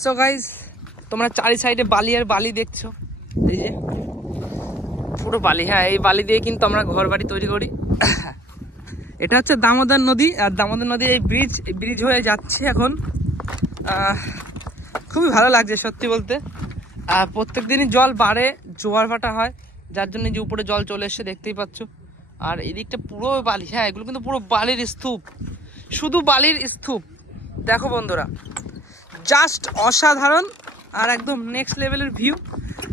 So guys, তোমরা চারি সাইডে বালি আর বালি দেখছো, এই যে পুরো বালি। হ্যাঁ, এই বালি দিয়ে কিন্তু আমরা ঘর বাড়ি তৈরি করি। এটা হচ্ছে দামোদর নদী, আর দামোদর নদী এই ব্রিজ হয়ে যাচ্ছে এখন। খুবই ভালো লাগছে সত্যি বলতে। আর প্রত্যেক দিনই জল বাড়ে, জোয়ার ভাটা হয়, যার জন্য যে উপরে জল চলে এসে দেখতেই পাচ্ছ। আর এদিকটা পুরো বালি। হ্যাঁ, এগুলো কিন্তু পুরো বালির স্তূপ, শুধু বালির স্তূপ। দেখো বন্ধুরা, জাস্ট অসাধারণ আর একদম নেক্সট লেভেলের ভিউ।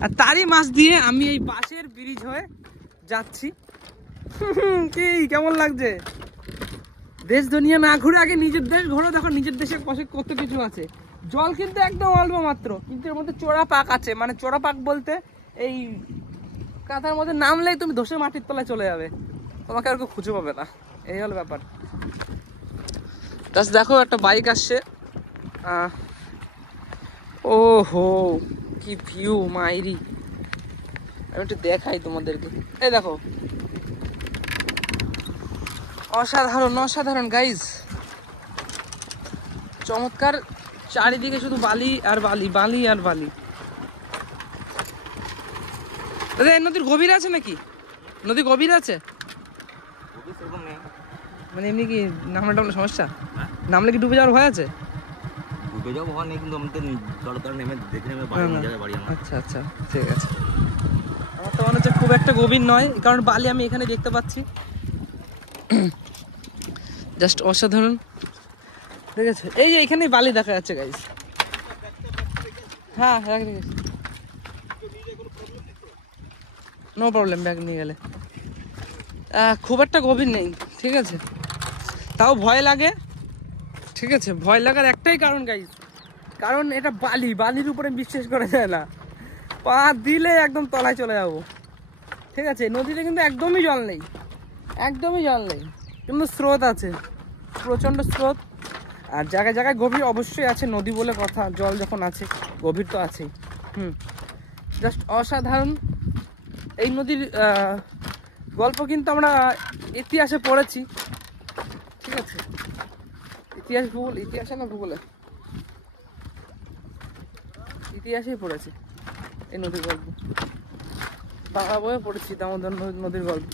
আর তারই মাছ দিয়ে আমি এই বাঁশের ব্রিজ হয়ে যাচ্ছি। কি কেমন লাগছে? দেশ দুনিয়া না ঘুরে আগে নিজের দেশ ঘোরো। দেখো নিজের দেশের পাশে কত কিছু আছে। জল কিন্তু একদম অল্প মাত্র, কিন্তু এর মধ্যে চোরা পাক আছে। মানে চোরা পাক বলতে এই কাঁথার মধ্যে নামলেই তুমি ধসে মাটির তলায় চলে যাবে, তোমাকে আর কেউ খুঁজে পাবে না। এই হলো ব্যাপার। দেখো একটা বাইক আসছে। ও হো, কি ভিউ মাইরি! আমি একটু দেখাই তোমাদেরকে। এই দেখো, অসাধারণ অসাধারণ গাইজ, চমৎকার। চারিদিকে শুধু বালি আর বালি, বালি আর বালি। দাদা, এই নদীর গভীর আছে নাকি? নদী গভীর আছে মানে এমনি কি নামলে টামলে সমস্যা? নামলে কি ডুবে যাওয়ার ভয় আছে? ডুবে যাওয়ার ভয় নেই, কিন্তু আমাদের জলতলা নেমে দেখে নেমে বাড়ি। আচ্ছা আচ্ছা, ঠিক আছে। আমার তো মনে হচ্ছে খুব একটা গভীর নয়, কারণ বালি আমি এখানে দেখতে পাচ্ছি। জাস্ট অসাধারণ, ঠিক আছে। এই যে এখানে বালি দেখা যাচ্ছে গাইস। হ্যাঁ, নো প্রবলেম, ব্যাগ নিয়ে গেলে। খুব একটা গভীর নেই, ঠিক আছে। তাও ভয় লাগে, ঠিক আছে। ভয় লাগার একটাই কারণ গাইস, কারণ এটা বালি, বালির উপরে বিশ্বাস করা যায় না। পা দিলে একদম তলায় চলে যাব, ঠিক আছে। নদীতে কিন্তু একদমই জল নেই, একদমই জল নেই, কিন্তু স্রোত আছে, প্রচণ্ড স্রোত। আর জায়গায় জায়গায় গভীর অবশ্যই আছে, নদী বলে কথা, জল যখন আছে গভীর তো আছেই। জাস্ট অসাধারণ। এই নদীর গল্প কিন্তু আমরা ইতিহাসে পড়েছি, ঠিক আছে। ইতিহাসে না ভূগোলে, ইতিহাসেই পড়েছি এই নদীর গল্প। বাংলা বইয়ে পড়েছি দামোদর নদীর গল্প।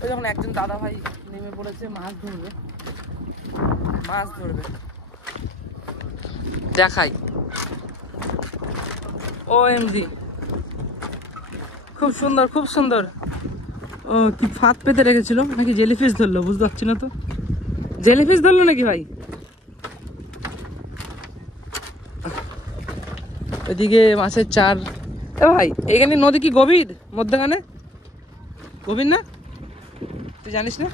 ওই যখন একজন দাদা ভাই নেমে পড়েছে মাছ ধরবে, দেখাই। OMG, খুব সুন্দর, খুব সুন্দর। ও কি ফাঁদ পেতে রেখেছিল নাকি জেলিফিশ ধরলো, বুঝতে পারছি না তো। জেলিফিশ ধরলো নাকি ভাই? এদিকে মাছের চার। এ ভাই, এখানে নদী কি গভীর? মধ্যখানে গভীর না? তুই জানিস না?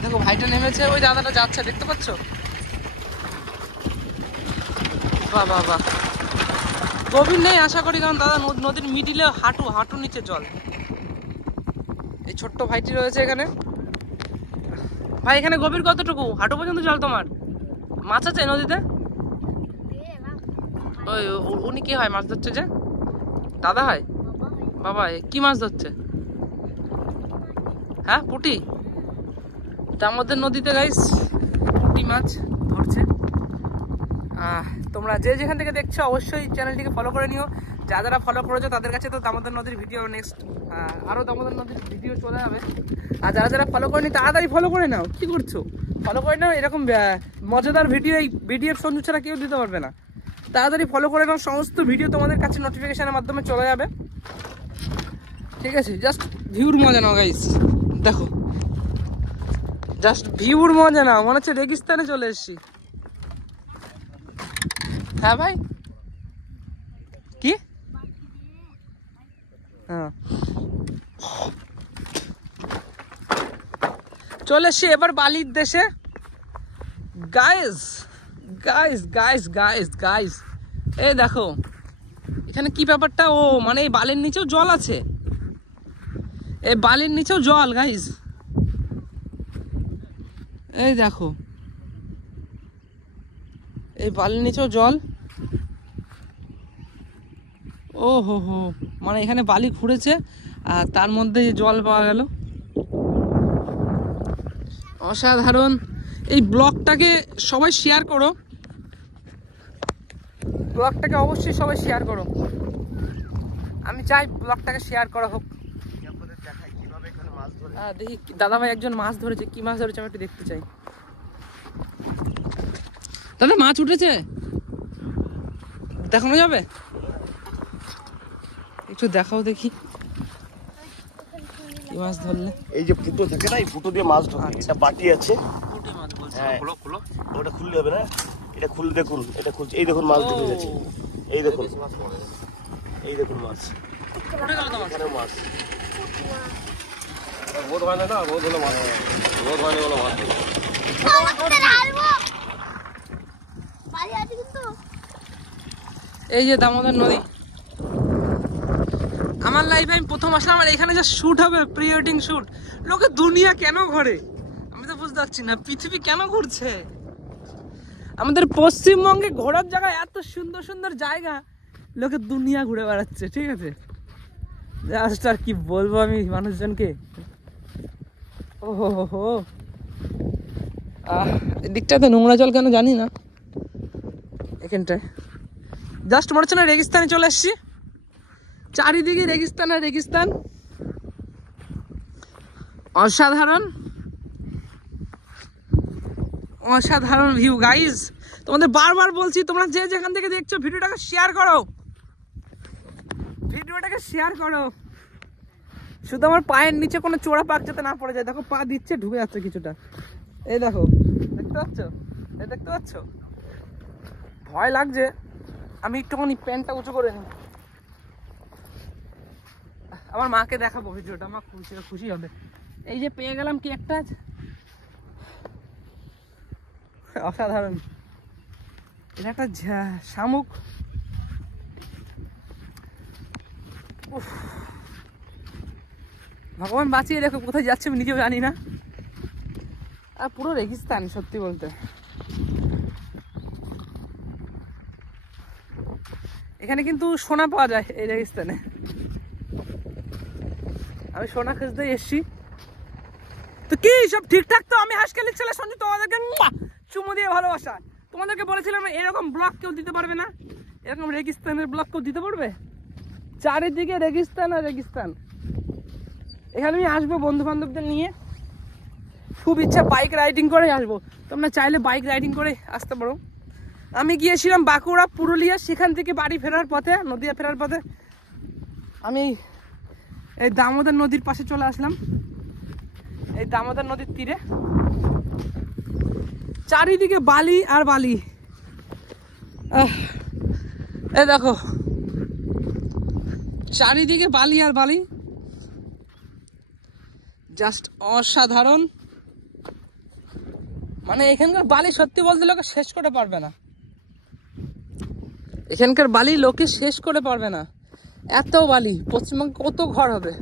দেখো ভাইটা নেমেছে, ওই দাদাটা যাচ্ছে, দেখতে পাচ্ছ? বাহ বাহ বাহ, গভীর নেই আশা করি, কারণ দাদা নদীর মিডিলে হাঁটু নিচে জল। এই ছোট্ট ভাইটি রয়েছে এখানে। ভাই, এখানে গভীর কতটুকু? হাঁটু পর্যন্ত জল তোমার? মাছ আছে নদীতে? ওই উনি কি হয় মাছ ধরছে যে? দাদা হয়? বাবা, কি মাছ ধরছে? হ্যাঁ, পুঁটি। দামোদর নদীতে গাইস পুঁটি মাছ ধরছে। তোমরা যে যেখান থেকে দেখছো অবশ্যই চ্যানেলটিকে ফলো করে নিও। যারা ফলো করেছো তাদের কাছে তো দামোদর নদীর ভিডিও নেক্সট আরও দামোদর নদীর ভিডিও চলে যাবে। আর যারা ফলো করেনি তাড়াতাড়ি ফলো করে নাও। কি করছো? ফলো করে নাও। এরকম মজাদার ভিডিও এই ভিডিওর সঞ্জু ছাড়া কেউ দিতে পারবে না। তাড়াতাড়ি ফলো করে নাও, সমস্ত ভিডিও তোমাদের কাছে নোটিফিকেশনের মাধ্যমে চলে যাবে, ঠিক আছে। জাস্ট ভিউর মজা নাও গাইস, দেখো জাস্ট ভিউর মজা নাও, মনে হচ্ছে রেগিস্তানে চলে এসেছি। হ্যাঁ ভাই, কি? হ্যাঁ, চলে এসছি এবার বালির দেশে। Guys guys guys guys guys, এই দেখো এখানে কি ব্যাপারটা। ও মানে এই বালির নিচেও জল আছে, এই বালির নিচেও জল গাইস। এই দেখো, এই বালির নিচেও জল। ও হো হো, মানে এখানে বালি খুঁড়েছে আর তার মধ্যে জল পাওয়া গেল। অসাধারণ। এই ব্লগটাকে সবাই শেয়ার করো, ব্লগটাকে অবশ্যই সবাই শেয়ার করো, আমি চাই ব্লগটাকে শেয়ার করা হোক। দেখি দাদা ভাই একজন মাছ ধরেছে, কি মাছ ধরেছে আমি একটু দেখতে চাই। দাদা মাছ উঠেছে, দেখানো যাবে? একটু দেখাও দেখি কি মাছ ধরলে। এই যে ফুটো থাকে না, এই ফুটো দিয়ে মাছ ঢোকে। এটা বাটি আছে, ওটা খুললে হবে না, এটা খুলে দেখুন, এটা খুলছে, এই দেখুন মাছ ঢুকে গেছে, এই দেখুন, এই দেখুন মাছ, এখানে মাছ। রোদ হয় না, রোদ হলে মাছ, রোদ হয়নি বলে মাছ। এই যে দামোদর নদী, আমার লাইফে আমি প্রথম আসলাম, আর এখানে যা শুট হবে, প্রি ওয়েডিং শুট। লোকে দুনিয়া কেন ঘোরে আমি তো বুঝতে পারছি না, পৃথিবী কেন ঘুরছে। আমাদের পশ্চিমবঙ্গে ঘোরার জায়গা এত সুন্দর সুন্দর জায়গা, লোকে দুনিয়া ঘুরে বেড়াচ্ছে, ঠিক আছে। জাস্ট আর কি বলবো আমি মানুষজনকে। ও হো হো হো, এদিকটাতে নোংরা জল কেন জানি না, এখানটায় জাস্ট মনে হচ্ছে না রেগিস্তানে চলে এসছি। চারিদিকে রেগিস্তান আর রেগিস্তান, অসাধারণ অসাধারণ ভিউ গাইজ। তোমাদের বারবার বলছি, তোমরা যে যেখান থেকে দেখছো ভিডিওটাকে শেয়ার করো, ভিডিওটাকে শেয়ার করো। শুধু আমার পায়ের নিচে কোনো চোরা পাক যাতে না পড়ে যায়। দেখো পা দিচ্ছে, ঢুকে যাচ্ছে কিছুটা, এই দেখো, দেখতে পাচ্ছ, এই দেখতে পাচ্ছ, ভয় লাগছে। আমি একটুখানি প্যান্টটা উঁচু করে নিই, আমার মাকে দেখাবো ভিডিওটা, আমার খুশি হবে। এই যে পেয়ে গেলাম কি একটা অসাধারণ, এটা একটা শামুক। ভগবান বাঁচিয়ে দেখো, কোথায় যাচ্ছে আমি নিজেও জানি না। আর পুরো রেগিস্তান সত্যি বলতে। এখানে কিন্তু সোনা পাওয়া যায় এই রেগিস্তানে, আমি সোনা খুঁজতে এসছি। তো কি সব ঠিকঠাক তো? আমি হাসকালির ছেলে সঞ্জু, তোমাদেরকে চুমু দিয়ে ভালোবাসা। তোমাদেরকে বলেছিলাম এরকম ব্লগ কেউ দিতে পারবে না, এরকম রেগিস্তানের ব্লগ কেউ দিতে পারবে? চারিদিকে রেগিস্তান আর রেগিস্তান। এখানে আমি আসবো বন্ধু বান্ধবদের নিয়ে, খুব ইচ্ছা বাইক রাইডিং করে আসবো। তোমরা চাইলে বাইক রাইডিং করে আসতে পারো। আমি গিয়েছিলাম বাঁকুড়া, পুরুলিয়া, সেখান থেকে বাড়ি ফেরার পথে, নদিয়া ফেরার পথে আমি এই দামোদর নদীর পাশে চলে আসলাম। এই দামোদর নদীর তীরে চারিদিকে বালি আর বালি। এই দেখো চারিদিকে বালি আর বালি, জাস্ট অসাধারণ। মানে এখানকার বালি সত্যি বলতে লোকে শেষ করে পারবে না, এখানকার বালি লোকে শেষ করে পারবে না, এত বালি। পশ্চিমবঙ্গে কত ঘর হবে,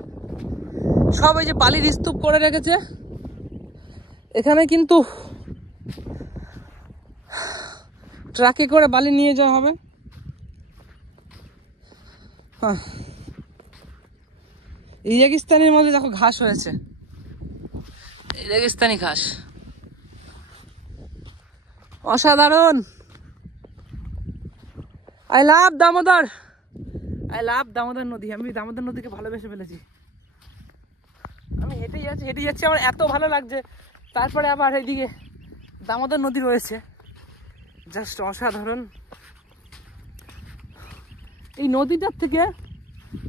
সব এই যে বালির স্তূপ করে রেখেছে। এখানে কিন্তু ট্রাকে করে বালি নিয়ে যাওয়া হবে। হ্যাঁ, এই রেগিস্তানের মধ্যে দেখো ঘাস হয়েছে, এই রেগিস্তানি ঘাস, অসাধারণ। I love Damodar, I love Damodar নদী। আমি দামোদর নদীকে ভালোবেসে ফেলেছি। আমি হেঁটেই যাচ্ছি, আমার এত ভালো লাগছে। তারপরে আবার এইদিকে দামোদর নদী রয়েছে, জাস্ট অসাধারণ। এই নদীটার থেকে,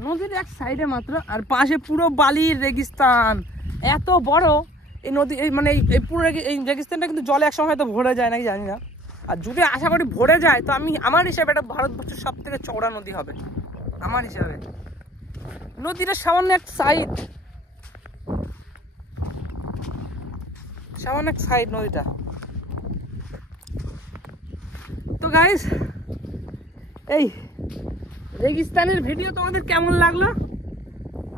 নদীর এক সাইডে মাত্র, আর পাশে পুরো বালির রেগিস্তান, এত বড় এই নদী। এই মানে এই পুরো এই রেগিস্তানটা কিন্তু জলে একসময় হয়তো ভরে যায় নাকি জানি না। আর যদি আশা করি ভরে যায়, তো আমার হিসাবে এটা ভারতবর্ষের সব থেকে চওড়া নদী হবে আমার হিসাবে। নদীটা সামান্য এক সাইড, সামান্য এক সাইড নদীটা। তো গাইস, এই রেগিস্তানের ভিডিও তোমাদের কেমন লাগলো?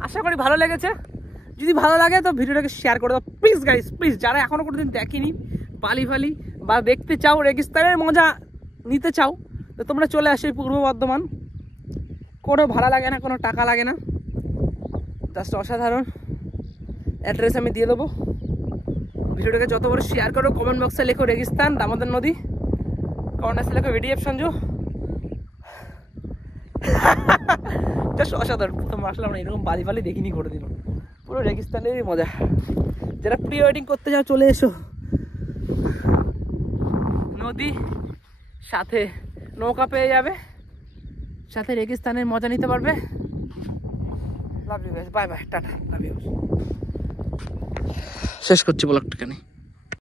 আশা করি ভালো লেগেছে। যদি ভালো লাগে তো ভিডিওটাকে শেয়ার করে দাও প্লিজ গাইস, প্লিজ। যারা এখনো কোনোদিন দেখেনি বালি ফালি বা দেখতে চাও, রেগিস্তানের মজা নিতে চাও, তো তোমরা চলে আসো পূর্ব বর্ধমান। কোনো ভাড়া লাগে না, কোনো টাকা লাগে না, জাস্ট অসাধারণ। অ্যাড্রেস আমি দিয়ে দেবো। ভিডিওটাকে যত বড় শেয়ার করো, কমেন্ট বক্সে লেখো রেগিস্তান দামোদর নদী, কমেন্ট বক্সে লেখো ভিডিএফ সঞ্জু। জাস্ট অসাধারণ। প্রথম আসলাম না, এরকম বালি বালি দেখিনি করে দিল। পুরো রেগিস্তানেরই মজা। যারা প্রি ওয়েডিং করতে যাও চলে এসো। নদী, সাথে নৌকা পেয়ে যাবে, সাথে রেগিস্তানের মজা নিতে পারবে। Love you guys, bye bye, টাটা, লাভ ইউ। শেষ করছি ব্লগটাকে।